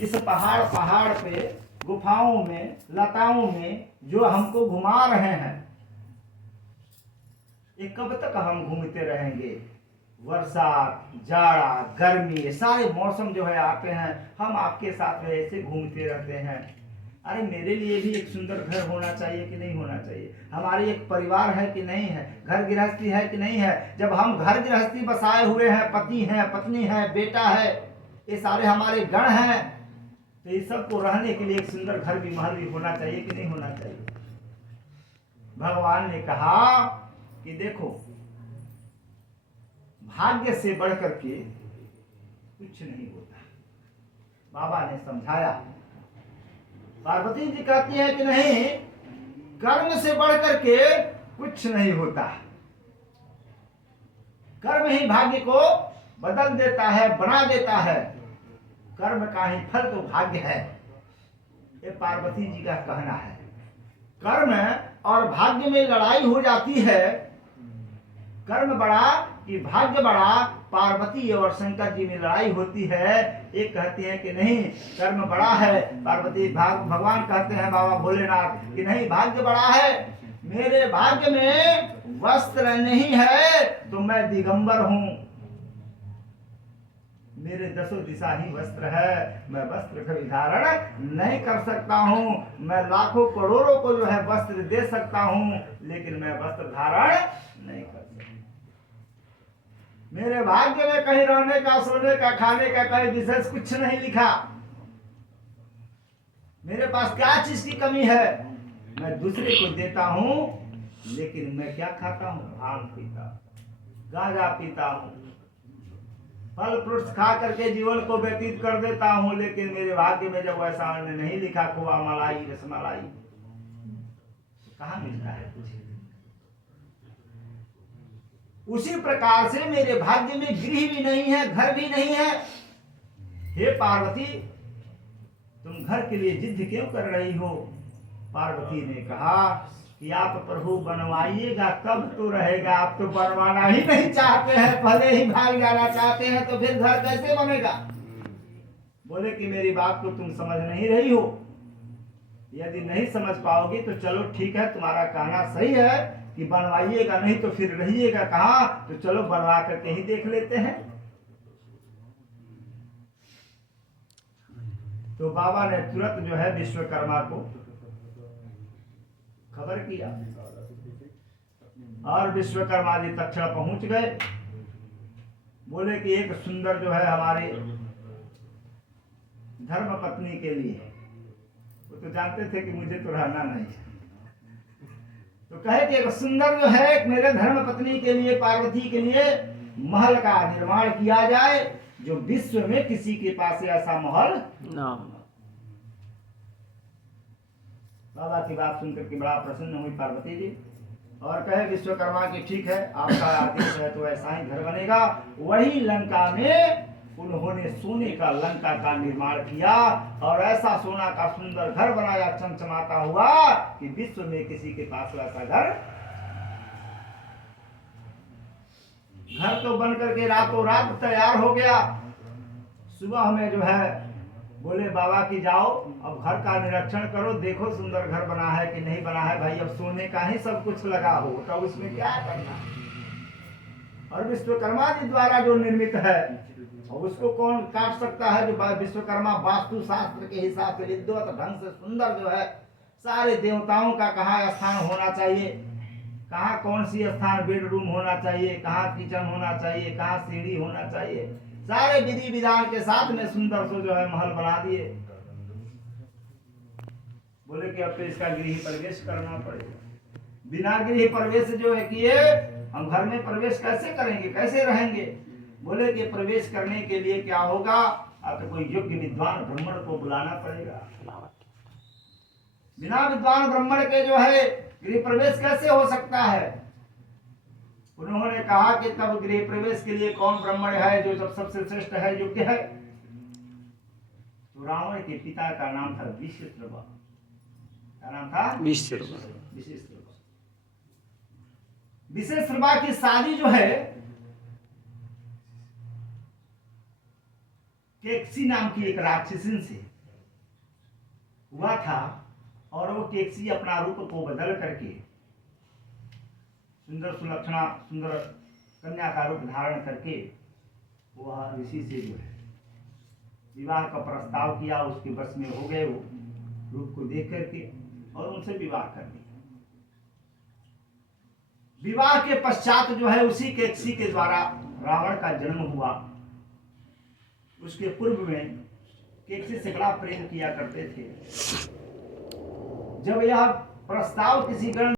इस पहाड़ पे, गुफाओं में, लताओं में जो हमको घुमा रहे हैं, ये कब तक हम घूमते रहेंगे? वर्षा, जाड़ा, गर्मी, ये सारे मौसम जो है आते हैं, हम आपके साथ में ऐसे घूमते रहते हैं। अरे मेरे लिए भी एक सुंदर घर होना चाहिए कि नहीं होना चाहिए? हमारी एक परिवार है कि नहीं है? घर गृहस्थी है कि नहीं है? जब हम घर गृहस्थी बसाए हुए हैं, पति हैं, पत्नी है, बेटा है, ये सारे हमारे गण हैं, तो ये सबको रहने के लिए एक सुंदर घर भी, महल भी होना चाहिए कि नहीं होना चाहिए? भगवान ने कहा कि देखो, भाग्य से बढ़कर के कुछ नहीं होता। बाबा ने समझाया। पार्वती जी कहती है कि नहीं, कर्म से बढ़कर के कुछ नहीं होता। कर्म ही भाग्य को बदल देता है, बना देता है। कर्म का ही फल तो भाग्य है, ये पार्वती जी का कहना है। कर्म और भाग्य में लड़ाई हो जाती है। कर्म बड़ा कि भाग्य बड़ा, पार्वती और शंकर जी में लड़ाई होती है। एक कहती है कि नहीं, कर्म बड़ा है। पार्वती भगवान कहते हैं, बाबा भोलेनाथ, कि नहीं, भाग्य बड़ा है। मेरे भाग्य में वस्त्र नहीं है तो मैं दिगंबर हूं। मेरे दसों दिशा ही वस्त्र है, मैं वस्त्र का धारण नहीं कर सकता हूं। मैं लाखों करोड़ों को जो है वस्त्र दे सकता हूं, लेकिन मैं वस्त्र धारण नहीं कर सकता। मेरे भाग्य में कहीं रहने का, सोने का, खाने का कहीं विशेष कुछ नहीं लिखा। मेरे पास क्या चीज की कमी है? मैं दूसरे को देता हूं, लेकिन मैं क्या खाता हूं? भांग पीता, गांजा पीता हूं, फल फ्रूट्स खा करके जीवन को व्यतीत कर देता हूं, लेकिन मेरे भाग्य में जब वैसा नहीं लिखा, खोआ, मलाई, रसमलाई, तो कहां मिलता है कुछ? उसी प्रकार से मेरे भाग्य में गृह भी नहीं है, घर भी नहीं है। हे पार्वती, तुम घर के लिए जिद क्यों कर रही हो? पार्वती ने कहा कि आप प्रभु बनवाइएगा तब तो रहेगा। आप तो बनवाना ही नहीं चाहते हैं, पहले ही भाग जाना चाहते हैं, तो फिर घर कैसे बनेगा? बोले कि मेरी बात को तुम समझ नहीं रही हो। यदि नहीं समझ पाओगी तो चलो ठीक है, तुम्हारा कहना सही है कि बनवाइएगा, नहीं तो फिर रहिएगा कहाँ? तो चलो बनवा करके ही देख लेते हैं। तो बाबा ने तुरंत जो है विश्वकर्मा को खबर किया, और विश्वकर्मा जी तत्क्षण पहुंच गए। बोले कि एक सुंदर जो है हमारे धर्म पत्नी के लिए, वो तो जानते थे कि मुझे तो रहना नहीं, तो कहे कि एक सुंदर जो है मेरे धर्म पत्नी के लिए, पार्वती के लिए महल का निर्माण किया जाए, जो विश्व में किसी के पास ऐसा महल ना। बाबा की बात सुनकर के बड़ा प्रसन्न हुई पार्वती जी, और कहे विश्वकर्मा की ठीक है, आपका आदेश है तो ऐसा ही घर बनेगा। वही लंका में उन्होंने सोने का लंका का निर्माण किया, और ऐसा सोना का सुंदर घर बनाया, चमचमाता हुआ, कि विश्व में किसी के पास ऐसा घर तो बन करके रातों रात तैयार हो गया। सुबह में जो है बोले बाबा की जाओ, अब घर का निरीक्षण करो, देखो सुंदर घर बना है कि नहीं बना है। भाई अब सोने का ही सब कुछ लगा हो तो उसमें क्या करना? और विश्वकर्मा जी द्वारा जो निर्मित है, और उसको कौन काट सकता है? जो विश्वकर्मा वास्तु शास्त्र के हिसाब से विद्वत ढंग से सुंदर जो है, सारे देवताओं का कहाँ स्थान होना चाहिए, कहाँ कौन सी स्थान बेडरूम होना चाहिए, कहाँ किचन होना चाहिए, कहाँ सीढ़ी होना चाहिए, सारे विधि विधान के साथ में सुंदर से जो है महल बना दिए। बोले कि अब तो इसका गृह प्रवेश करना पड़ेगा। बिना गृह प्रवेश जो है किए हम घर में प्रवेश कैसे करेंगे, कैसे रहेंगे? बोले कि प्रवेश करने के लिए क्या होगा, आपको कोई योग्य विद्वान ब्राह्मण को बुलाना पड़ेगा। बिना विद्वान ब्राह्मण के जो है गृह प्रवेश कैसे हो सकता है? उन्होंने कहा कि तब गृह प्रवेश के लिए कौन ब्राह्मण है जो सबसे श्रेष्ठ है, योग्य है? तो रावण के पिता का नाम था विश्रवा। क्या नाम था? विश्रवा। विश्रवा की शादी जो है केकसी नाम की एक राक्षसिन से हुआ था। और वो केकसी अपना रूप को बदल करके सुंदर सुलक्षणा सुंदर कन्या का रूप धारण करके वह ऋषि से जो है विवाह का प्रस्ताव किया। उसके बस में हो गए वो रूप को देख करके और उनसे विवाह कर लिया। विवाह के पश्चात जो है उसी केकसी के द्वारा रावण का जन्म हुआ। उसके पूर्व में केकसी से बड़ा प्रेम किया करते थे। जब यह प्रस्ताव किसी गण